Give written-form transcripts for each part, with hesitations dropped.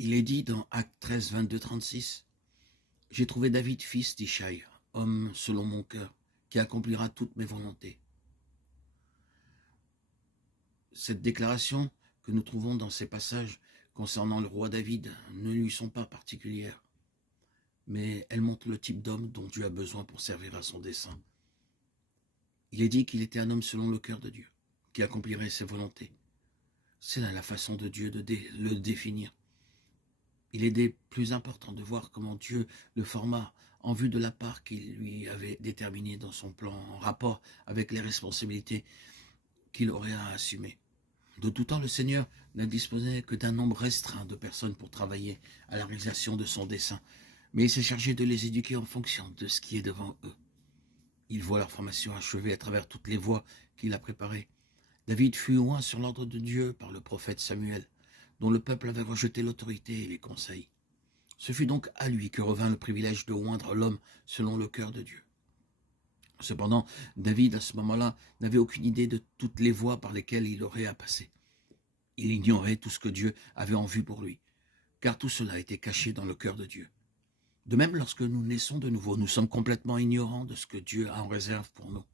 Il est dit dans Actes 13, 22, 36, « J'ai trouvé David, fils d'Ishaï, homme selon mon cœur, qui accomplira toutes mes volontés. » Cette déclaration que nous trouvons dans ces passages concernant le roi David ne lui sont pas particulières, mais elles montrent le type d'homme dont Dieu a besoin pour servir à son dessein. Il est dit qu'il était un homme selon le cœur de Dieu, qui accomplirait ses volontés. C'est là la façon de Dieu de le définir. Il est des plus important de voir comment Dieu le forma en vue de la part qu'il lui avait déterminée dans son plan, en rapport avec les responsabilités qu'il aurait à assumer. De tout temps, le Seigneur ne disposait que d'un nombre restreint de personnes pour travailler à la réalisation de son dessein, mais il s'est chargé de les éduquer en fonction de ce qui est devant eux. Il voit leur formation achevée à travers toutes les voies qu'il a préparées. David fut oint sur l'ordre de Dieu par le prophète Samuel, dont le peuple avait rejeté l'autorité et les conseils. Ce fut donc à lui que revint le privilège de oindre l'homme selon le cœur de Dieu. Cependant, David, à ce moment-là, n'avait aucune idée de toutes les voies par lesquelles il aurait à passer. Il ignorait tout ce que Dieu avait en vue pour lui, car tout cela était caché dans le cœur de Dieu. De même, lorsque nous naissons de nouveau, nous sommes complètement ignorants de ce que Dieu a en réserve pour nous.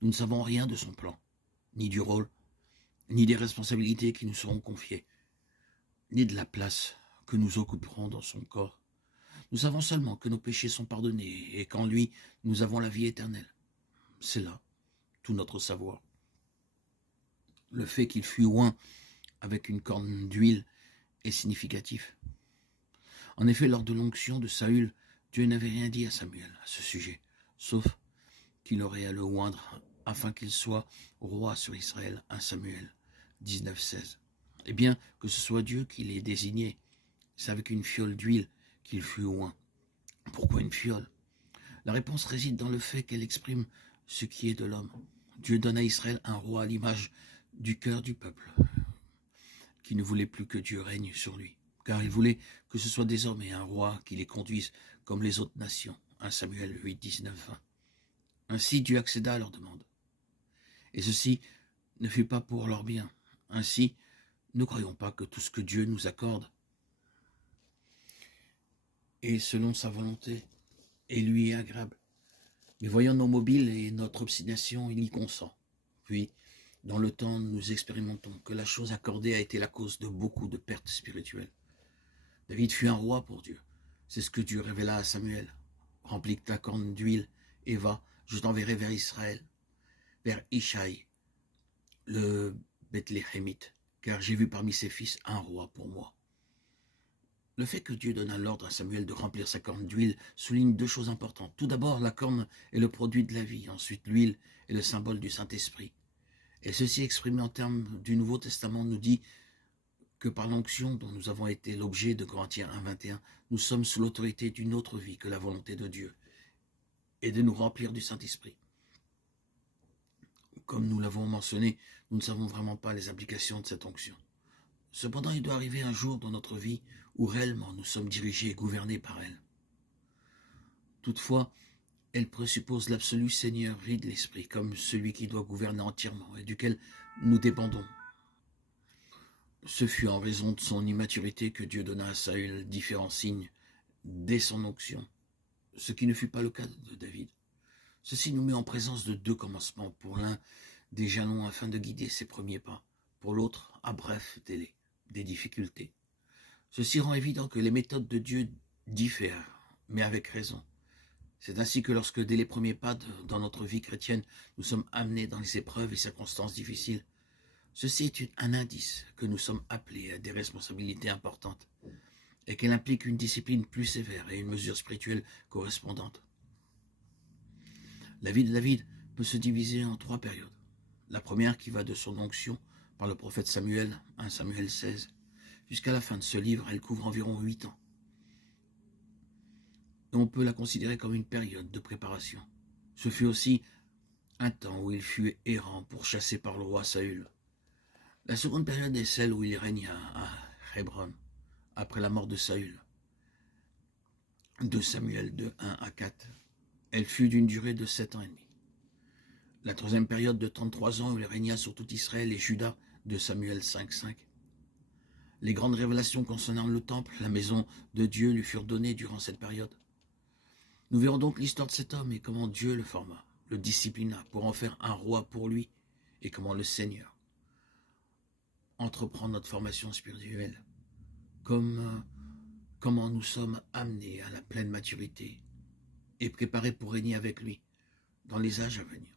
Nous ne savons rien de son plan, ni du rôle, ni des responsabilités qui nous seront confiées, ni de la place que nous occuperons dans son corps. Nous savons seulement que nos péchés sont pardonnés et qu'en lui, nous avons la vie éternelle. C'est là tout notre savoir. Le fait qu'il fût oint avec une corne d'huile est significatif. En effet, lors de l'onction de Saül, Dieu n'avait rien dit à Samuel à ce sujet, sauf qu'il aurait à le oindre afin qu'il soit roi sur Israël, 1 Samuel 19, 16. Eh bien, que ce soit Dieu qui l'ait désigné, c'est avec une fiole d'huile qu'il fut oint. Pourquoi une fiole? La réponse réside dans le fait qu'elle exprime ce qui est de l'homme. Dieu donne à Israël un roi à l'image du cœur du peuple, qui ne voulait plus que Dieu règne sur lui, car il voulait que ce soit désormais un roi qui les conduise comme les autres nations. 1 Samuel 8, 19, 20. Ainsi Dieu accéda à leur demande. Et ceci ne fut pas pour leur bien. Ainsi, ne croyons pas que tout ce que Dieu nous accorde est selon sa volonté et lui est agréable. Mais voyant nos mobiles et notre obstination, il y consent. Puis, dans le temps, nous expérimentons que la chose accordée a été la cause de beaucoup de pertes spirituelles. David fut un roi pour Dieu. C'est ce que Dieu révéla à Samuel. Remplis ta corne d'huile et va, je t'enverrai vers Israël, vers Ishaï, le Bethléemite, car j'ai vu parmi ses fils un roi pour moi. Le fait que Dieu donna l'ordre à Samuel de remplir sa corne d'huile souligne deux choses importantes. Tout d'abord, la corne est le produit de la vie. Ensuite, l'huile est le symbole du Saint-Esprit. Et ceci, exprimé en termes du Nouveau Testament, nous dit que par l'onction dont nous avons été l'objet de Corinthiens 1, 21, nous sommes sous l'autorité d'une autre vie que la volonté de Dieu et de nous remplir du Saint-Esprit. Comme nous l'avons mentionné, nous ne savons vraiment pas les implications de cette onction. Cependant, il doit arriver un jour dans notre vie où réellement nous sommes dirigés et gouvernés par elle. Toutefois, elle présuppose l'absolue seigneurie de l'esprit, comme celui qui doit gouverner entièrement et duquel nous dépendons. Ce fut en raison de son immaturité que Dieu donna à Saül différents signes dès son onction, ce qui ne fut pas le cas de David. Ceci nous met en présence de deux commencements, pour l'un des jalons afin de guider ses premiers pas, pour l'autre à bref délai, des difficultés. Ceci rend évident que les méthodes de Dieu diffèrent, mais avec raison. C'est ainsi que lorsque dès les premiers pas dans notre vie chrétienne, nous sommes amenés dans les épreuves et circonstances difficiles, ceci est un indice que nous sommes appelés à des responsabilités importantes et qu'elle implique une discipline plus sévère et une mesure spirituelle correspondante. La vie de David peut se diviser en trois périodes. La première qui va de son onction par le prophète Samuel, 1 Samuel 16, jusqu'à la fin de ce livre, elle couvre environ 8 ans. Et on peut la considérer comme une période de préparation. Ce fut aussi un temps où il fut errant pourchassé par le roi Saül. La seconde période est celle où il régna à Hébron, après la mort de Saül. 2 Samuel 2, 1 à 4. Elle fut d'une durée de 7 ans et demi. La troisième période de 33 ans où il régna sur tout Israël et Juda, de Samuel 5, 5. Les grandes révélations concernant le temple, la maison de Dieu lui furent données durant cette période. Nous verrons donc l'histoire de cet homme et comment Dieu le forma, le disciplina pour en faire un roi pour lui et comment le Seigneur entreprend notre formation spirituelle, comment nous sommes amenés à la pleine maturité et préparés pour régner avec lui dans les âges à venir.